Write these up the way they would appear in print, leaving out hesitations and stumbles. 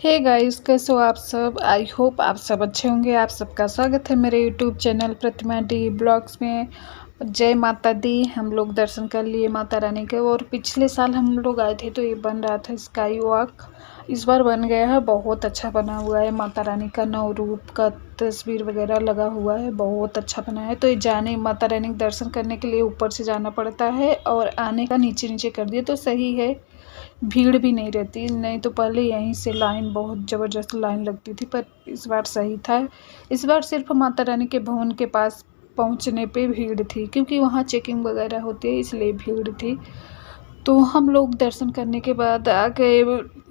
Hey guys, कैसे हो आप सब। आई होप आप सब अच्छे होंगे। आप सबका स्वागत है मेरे यूट्यूब चैनल प्रतिमा डी ब्लॉग्स में। जय माता दी। हम लोग दर्शन कर लिए माता रानी के, और पिछले साल हम लोग आए थे तो ये बन रहा था स्काई वॉक। इस बार बन गया है, बहुत अच्छा बना हुआ है। माता रानी का 9 रूप का तस्वीर वगैरह लगा हुआ है, बहुत अच्छा बना है। तो ये जाने माता रानी के दर्शन करने के लिए ऊपर से जाना पड़ता है, और आने का नीचे नीचे कर दिया तो सही है। भीड़ भी नहीं रहती, नहीं तो पहले यहीं से लाइन, बहुत ज़बरदस्त लाइन लगती थी, पर इस बार सही था। इस बार सिर्फ माता रानी के भवन के पास पहुंचने पे भीड़ थी, क्योंकि वहां चेकिंग वगैरह होती है, इसलिए भीड़ थी। तो हम लोग दर्शन करने के बाद आ गए।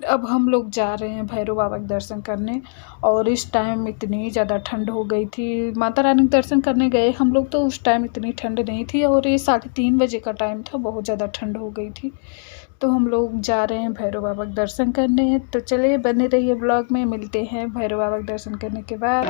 अब हम लोग जा रहे हैं भैरव बाबा के दर्शन करने। और इस टाइम इतनी ज़्यादा ठंड हो गई थी। माता रानी के दर्शन करने गए हम लोग तो उस टाइम इतनी ठंड नहीं थी, और ये 3:30 बजे का टाइम था, बहुत ज़्यादा ठंड हो गई थी। तो हम लोग जा रहे हैं भैरव बाबा के दर्शन करने। तो चलिए बने रहिए ब्लॉग में, मिलते हैं भैरव बाबा के दर्शन करने के बाद।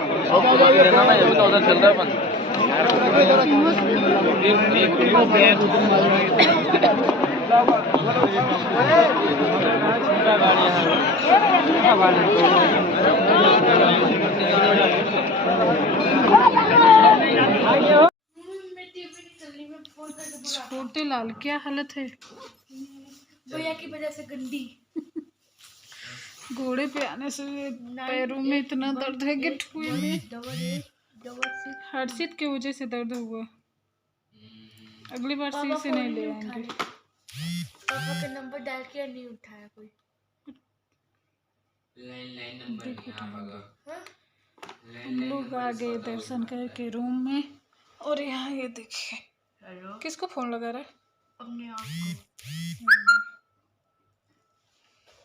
छोटे लाल, क्या हालत है भैया की वजह से गंदी। घोड़े पे आने से पैरों में इतना दर्द है कि ठुए में। हर्षित की वजह से दर्द हुआ। अगली बार से इसे नहीं ले आएंगे। पापा का नंबर डाल के नहीं उठाया कोई। हम लोग आ गए दर्शन करके रूम में, और यहाँ ये देखिए किसको फोन लगा रहा है। अपने आप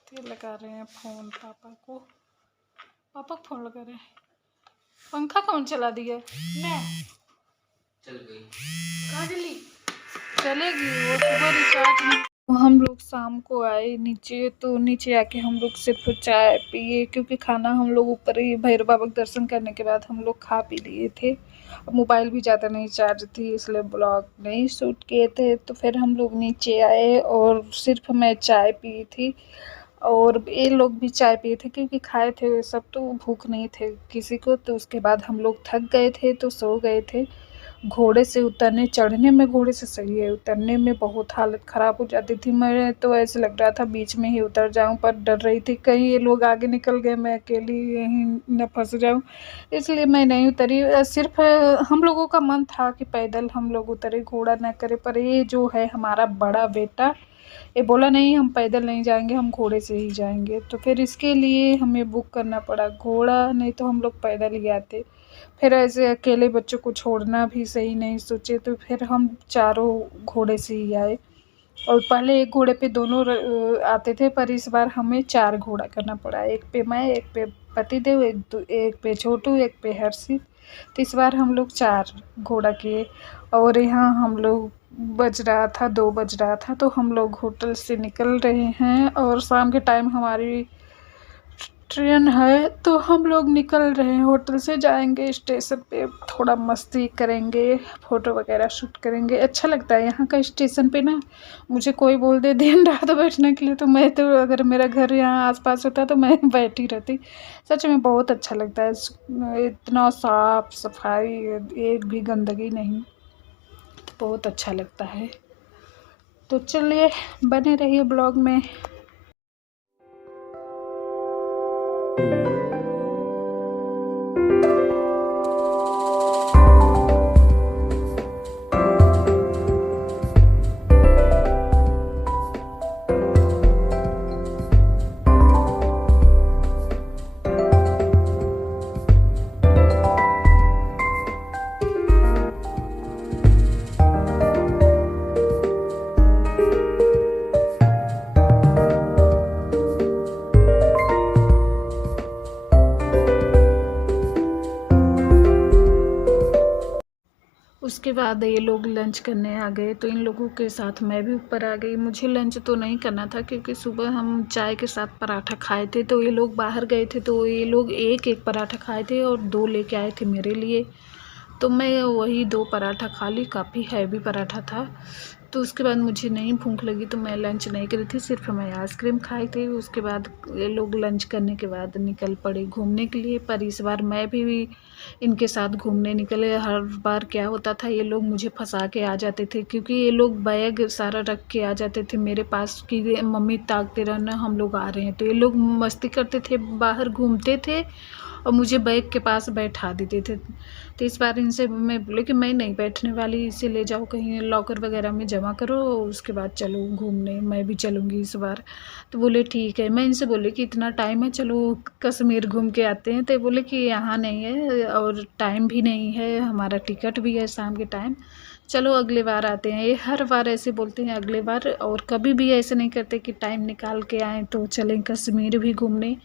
को लगा रहे हैं फोन, पापा को। पापा को फोन लगा रहे हैं। पंखा कौन चला दिया? मैं चल गई। कहाँ चली? चलेगी, वो सुबह रिचार्ज नहीं। तो हम लोग शाम को आए नीचे, तो नीचे आके हम लोग सिर्फ चाय पिए, क्योंकि खाना हम लोग ऊपर ही भैरव बाबा के दर्शन करने के बाद हम लोग खा पी लिए थे। मोबाइल भी ज़्यादा नहीं चार्ज थी, इसलिए ब्लॉग नहीं शूट किए थे। तो फिर हम लोग नीचे आए, और सिर्फ मैं चाय पी थी, और ये लोग भी चाय पिए थे, क्योंकि खाए थे सब तो भूख नहीं थे किसी को। तो उसके बाद हम लोग थक गए थे तो सो गए थे। घोड़े से उतरने, चढ़ने में घोड़े से सही है, उतरने में बहुत हालत ख़राब हो जाती थी। मैं तो ऐसे लग रहा था बीच में ही उतर जाऊं, पर डर रही थी कहीं ये लोग आगे निकल गए, मैं अकेली यहीं न फंस जाऊं, इसलिए मैं नहीं उतरी। सिर्फ हम लोगों का मन था कि पैदल हम लोग उतरे, घोड़ा न करे। पर ये जो है हमारा बड़ा बेटा, ये बोला नहीं हम पैदल नहीं जाएंगे, हम घोड़े से ही जाएंगे। तो फिर इसके लिए हमें बुक करना पड़ा घोड़ा, नहीं तो हम लोग पैदल ही आते। फिर ऐसे अकेले बच्चों को छोड़ना भी सही नहीं सोचे, तो फिर हम चारों घोड़े से ही आए। और पहले एक घोड़े पे दोनों आते थे, पर इस बार हमें 4 घोड़ा करना पड़ा। एक पे मैं, एक पे पतिदेव, एक पे छोटू, एक पे हर्षित। तो इस बार हम लोग 4 घोड़ा किए। और यहाँ हम लोग बज रहा था 2 बज रहा था, तो हम लोग होटल से निकल रहे हैं, और शाम के टाइम हमारी ट्रेन है। तो हम लोग निकल रहे हैं, होटल से जाएंगे स्टेशन पे, थोड़ा मस्ती करेंगे, फ़ोटो वगैरह शूट करेंगे। अच्छा लगता है यहाँ का स्टेशन पे ना। मुझे कोई बोल दे दिन रात बैठने के लिए, तो मैं तो, अगर मेरा घर यहाँ आसपास होता तो मैं बैठी रहती। सच में बहुत अच्छा लगता है, इतना साफ सफाई, एक भी गंदगी नहीं, तो बहुत अच्छा लगता है। तो चलिए बने रहिए ब्लॉग में। उसके बाद ये लोग लंच करने आ गए, तो इन लोगों के साथ मैं भी ऊपर आ गई। मुझे लंच तो नहीं करना था, क्योंकि सुबह हम चाय के साथ पराठा खाए थे। तो ये लोग बाहर गए थे, तो ये लोग एक एक पराठा खाए थे, और 2 लेके आए थे मेरे लिए। तो मैं वही 2 पराठा खा ली, काफ़ी हैवी पराठा था। तो उसके बाद मुझे नहीं भूख लगी तो मैं लंच नहीं करी थी, सिर्फ मैं आइसक्रीम खाई थी। उसके बाद ये लोग लंच करने के बाद निकल पड़े घूमने के लिए। पर इस बार मैं भी इनके साथ घूमने निकले। हर बार क्या होता था, ये लोग मुझे फंसा के आ जाते थे, क्योंकि ये लोग बैग सारा रख के आ जाते थे मेरे पास कि मम्मी ताकते रहना हम लोग आ रहे हैं। तो ये लोग मस्ती करते थे, बाहर घूमते थे और मुझे बैग के पास बैठा देते थे। तो इस बार इनसे मैं बोले कि मैं नहीं बैठने वाली, इसे ले जाओ कहीं लॉकर वगैरह में जमा करो, उसके बाद चलो घूमने, मैं भी चलूँगी इस बार। तो बोले ठीक है। मैं इनसे बोली कि इतना टाइम है, चलो कश्मीर घूम के आते हैं। तो बोले कि यहाँ नहीं है और टाइम भी नहीं है, हमारा टिकट भी है शाम के टाइम, चलो अगले बार आते हैं। ये हर बार ऐसे बोलते हैं अगले बार, और कभी भी ऐसे नहीं करते कि टाइम निकाल के आएँ तो चलें कश्मीर भी घूमने।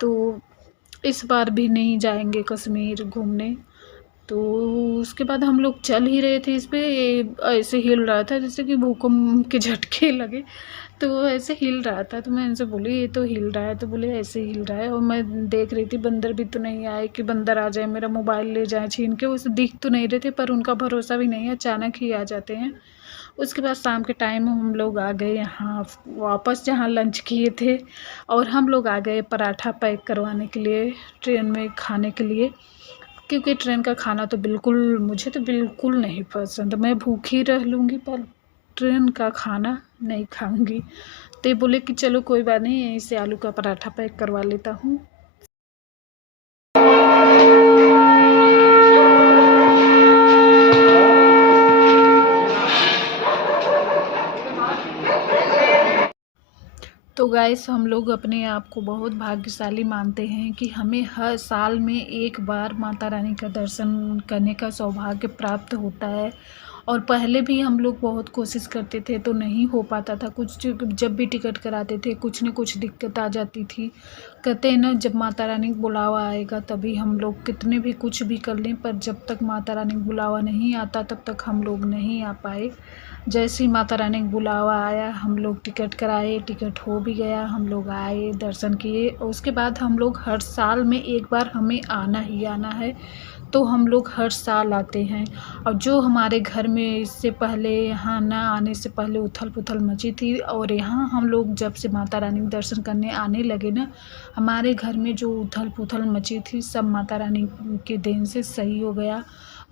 तो इस बार भी नहीं जाएंगे कश्मीर घूमने। तो उसके बाद हम लोग चल ही रहे थे, इस पे ये ऐसे हिल रहा था जैसे कि भूकंप के झटके लगे, तो वो ऐसे हिल रहा था। तो मैं इनसे बोली ये तो हिल रहा है, तो बोले ऐसे हिल रहा है। और मैं देख रही थी बंदर भी तो नहीं आए कि बंदर आ जाए मेरा मोबाइल ले जाए छीन के, उसे दिख तो नहीं रहे थे, पर उनका भरोसा भी नहीं है, अचानक ही आ जाते हैं। उसके बाद शाम के टाइम हम लोग आ गए यहाँ वापस जहाँ लंच किए थे, और हम लोग आ गए पराठा पैक करवाने के लिए ट्रेन में खाने के लिए, क्योंकि ट्रेन का खाना तो बिल्कुल, मुझे तो बिल्कुल नहीं पसंद। मैं भूखी रह लूँगी पर ट्रेन का खाना नहीं खाऊंगी। तो ये बोले कि चलो कोई बात नहीं, यहीं से आलू का पराठा पैक करवा लेता हूँ। तो गाइस हम लोग अपने आप को बहुत भाग्यशाली मानते हैं कि हमें हर साल में एक बार माता रानी का दर्शन करने का सौभाग्य प्राप्त होता है। और पहले भी हम लोग बहुत कोशिश करते थे तो नहीं हो पाता था, कुछ जब भी टिकट कराते थे कुछ न कुछ दिक्कत आ जाती थी। कहते हैं ना, जब माता रानी का बुलावा आएगा तभी हम लोग कितने भी कुछ भी कर लें, पर जब तक माता रानी का बुलावा नहीं आता तब तक हम लोग नहीं आ पाए। जैसे ही माता रानी का बुलावा आया हम लोग टिकट कराए, टिकट हो भी गया, हम लोग आए, दर्शन किए। और उसके बाद हम लोग हर साल में एक बार हमें आना ही आना है, तो हम लोग हर साल आते हैं। और जो हमारे घर में इससे पहले, यहाँ ना आने से पहले उथल पुथल मची थी, और यहाँ हम लोग जब से माता रानी के दर्शन करने आने लगे ना, हमारे घर में जो उथल पुथल मची थी सब माता रानी के देन से सही हो गया।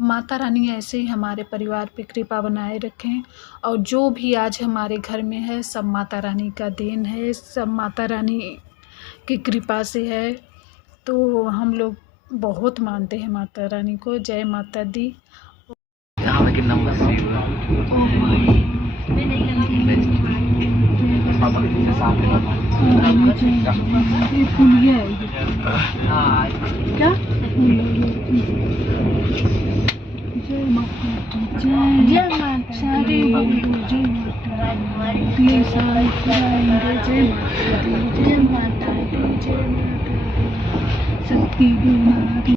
माता रानी ऐसे ही हमारे परिवार पे कृपा बनाए रखें, और जो भी आज हमारे घर में है सब माता रानी का देन है, सब माता रानी की कृपा से है। तो हम लोग बहुत मानते हैं माता रानी को। जय माता दी। क्या जय माता दी, जय माता, सारे बोलो जय माता दी, सारे कराएंगे जय माता दी, जय माता दी, जय माता दी, शक्ति देना।